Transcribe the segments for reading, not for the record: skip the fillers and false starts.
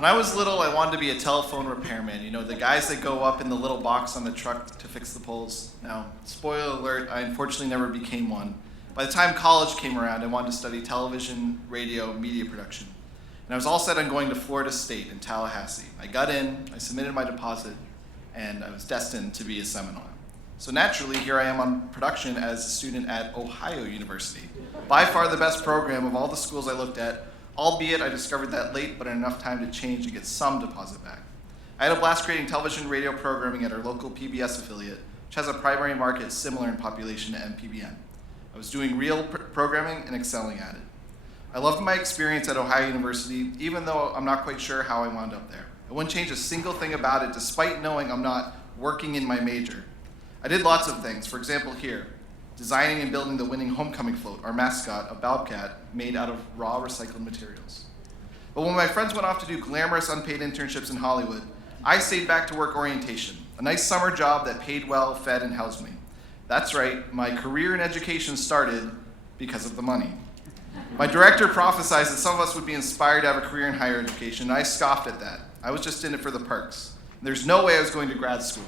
When I was little, I wanted to be a telephone repairman. You know, the guys that go up in the little box on the truck to fix the poles. Now, spoiler alert, I unfortunately never became one. By the time college came around, I wanted to study television, radio, media production. And I was all set on going to Florida State in Tallahassee. I got in, I submitted my deposit, and I was destined to be a Seminole. So naturally, here I am on production as a student at Ohio University. By far the best program of all the schools I looked at, albeit I discovered that late, but in enough time to change and get some deposit back. I had a blast creating television and radio programming at our local PBS affiliate, which has a primary market similar in population to MPBN. I was doing real programming and excelling at it. I loved my experience at Ohio University, even though I'm not quite sure how I wound up there. I wouldn't change a single thing about it, despite knowing I'm not working in my major. I did lots of things. For example, here, designing and building the winning homecoming float, our mascot, a bobcat made out of raw recycled materials. But when my friends went off to do glamorous unpaid internships in Hollywood, I stayed back to work orientation, a nice summer job that paid well, fed, and housed me. That's right, my career in education started because of the money. My director prophesied that some of us would be inspired to have a career in higher education, and I scoffed at that. I was just in it for the perks. There's no way I was going to grad school.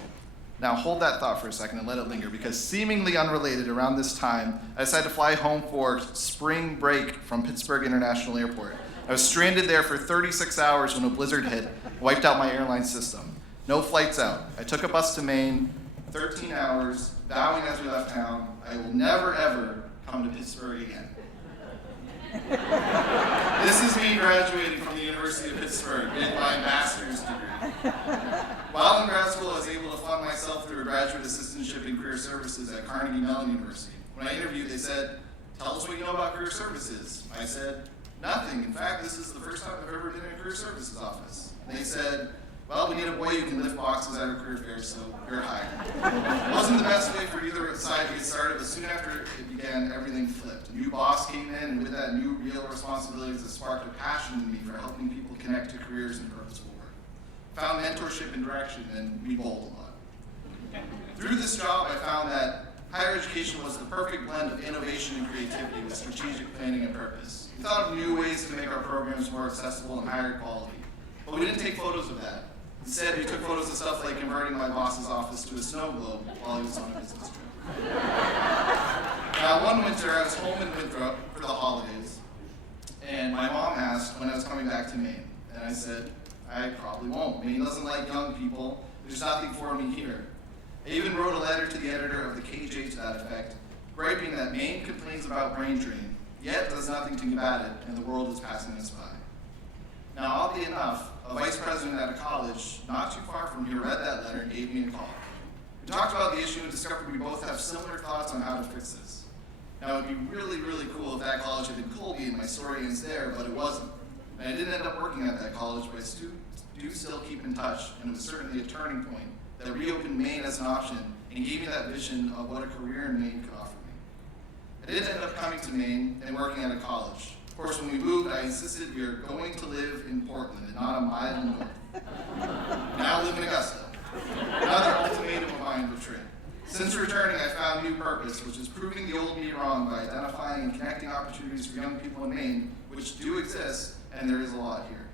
Now hold that thought for a second and let it linger, because seemingly unrelated around this time, I decided to fly home for spring break from Pittsburgh International Airport. I was stranded there for 36 hours when a blizzard hit, wiped out my airline system. No flights out. I took a bus to Maine, 13 hours, vowing as we left town, I will never ever come to Pittsburgh again. This is me graduating from the University of Pittsburgh with my master's degree. While in grad school, I was able to fund myself through a graduate assistantship in career services at Carnegie Mellon University. When I interviewed, they said, "Tell us what you know about career services." I said, "Nothing. In fact, this is the first time I've ever been in a career services office." They said, "Well, we need a boy who can lift boxes at our career fair, so you're hired." It wasn't the best way for either side to get started, but soon after it began, everything flipped. A new boss came in, and with that, new real responsibilities that sparked a passion in me for helping people connect to careers and purposeful work. Found mentorship and direction, and we bowled a lot. Through this job, I found that higher education was the perfect blend of innovation and creativity with strategic planning and purpose. We thought of new ways to make our programs more accessible and higher quality, but we didn't take photos of that. Instead, we took photos of stuff like converting my boss's office to a snow globe while he was on a business trip. Now, one winter, I was home in Winthrop for the holidays, and my mom asked when I was coming back to Maine. And I said, I probably won't. Maine doesn't like young people. There's nothing for me here. I even wrote a letter to the editor of the KJ to that effect, griping that Maine complains about brain drain, yet does nothing to combat it, and the world is passing us by. Now, oddly enough, a vice president at a college not too far from here read that letter and gave me a call. We talked about the issue and discovered we both have similar thoughts on how to fix this. Now, it would be really, really cool if that college had been Colby and my story ends there, but it wasn't. And I didn't end up working at that college, but I do still keep in touch, and it was certainly a turning point that reopened Maine as an option and gave me that vision of what a career in Maine could offer me. I did end up coming to Maine and working at a college. Of course, when we moved, I insisted we were going to live in Portland and not a mile north. Now I live in Augusta. Another ultimatum of mine of trip. Since returning, I found new purpose, which is proving the old me wrong by identifying and connecting opportunities for young people in Maine, which do exist, and there is a lot here.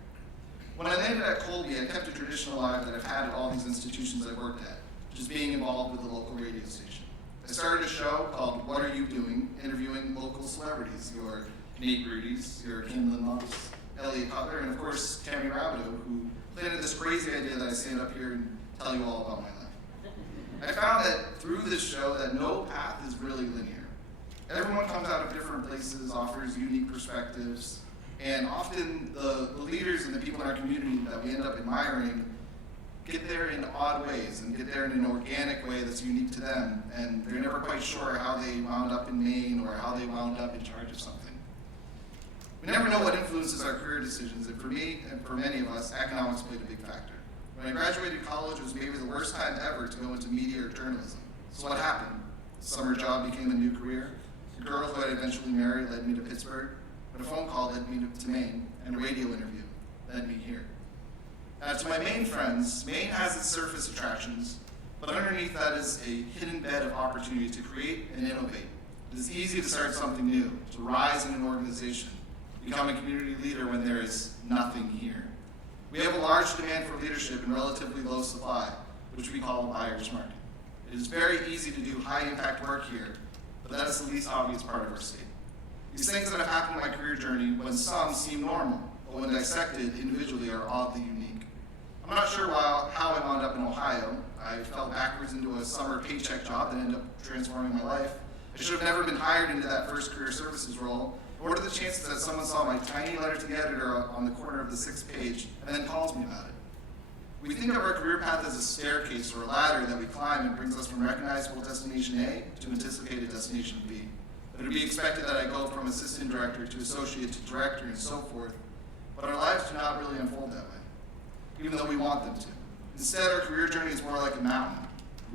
When I landed at Colby, I kept a tradition alive that I've had at all these institutions I worked at, which is being involved with the local radio station. I started a show called What Are You Doing?, interviewing local celebrities, your Nate Rudy's, your Kim Linloff's, Elliot Cutler, and of course, Tammy Rabideau, who planted this crazy idea that I stand up here and tell you all about my life. I found that through this show that no path is really linear. Everyone comes out of different places, offers unique perspectives, and often the leaders and the people in our community that we end up admiring get there in odd ways and get there in an organic way that's unique to them, and they're never quite sure how they wound up in Maine or how they wound up in charge of something. We never know what influences our career decisions, and for me and for many of us, economics played a big factor. When I graduated college, it was maybe the worst time ever to go into media or journalism. So what happened? The summer job became a new career. The girl who I'd eventually marry led me to Pittsburgh, but a phone call led me to Maine, and a radio interview led me here. Now, to my Maine friends, Maine has its surface attractions, but underneath that is a hidden bed of opportunity to create and innovate. It is easy to start something new, to rise in an organization, become a community leader when there is nothing here. We have a large demand for leadership and relatively low supply, which we call a buyer's market. It is very easy to do high-impact work here, but that is the least obvious part of our state. These things that have happened in my career journey, when some seem normal, but when dissected individually are oddly unique. I'm not sure how I wound up in Ohio. I fell backwards into a summer paycheck job that ended up transforming my life. I should have never been hired into that first career services role. What are the chances that someone saw my tiny letter to the editor on the corner of the 6th page and then calls me about it? We think of our career path as a staircase or a ladder that we climb and brings us from recognizable destination A to anticipated destination B. It would be expected that I go from assistant director to associate to director and so forth, but our lives do not really unfold that way, even though we want them to. Instead, our career journey is more like a mountain.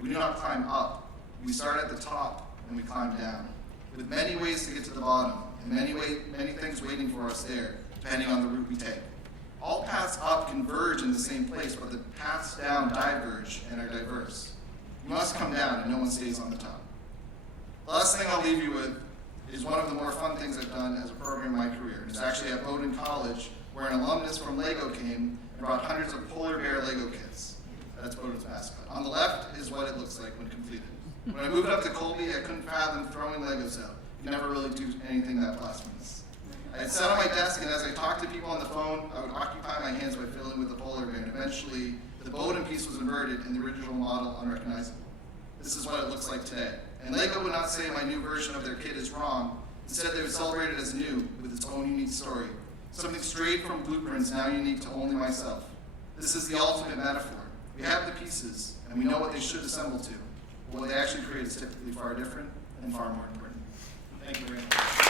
We do not climb up. We start at the top and we climb down, with many ways to get to the bottom and many things waiting for us there, depending on the route we take. All paths up converge in the same place, but the paths down diverge and are diverse. You must come down and no one stays on the top. The last thing I'll leave you with is one of the more fun things I've done as a program in my career. It's actually at Bowdoin College, where an alumnus from Lego came and brought hundreds of polar bear Lego kits. That's Bowdoin's mascot. On the left is what it looks like when completed. When I moved up to Colby, I couldn't fathom throwing Legos out. You never really do anything that blasphemous. I sat on my desk, and as I talked to people on the phone, I would occupy my hands by filling with the polar bear, and eventually the Bowdoin piece was inverted and the original model unrecognizable. This is what it looks like today. And Lego would not say my new version of their kit is wrong. Instead, they would celebrate it as new, with its own unique story. Something straight from blueprints, now unique to only myself. This is the ultimate metaphor. We have the pieces, and we know what they should assemble to. But what they actually create is typically far different and far more important. Thank you very much.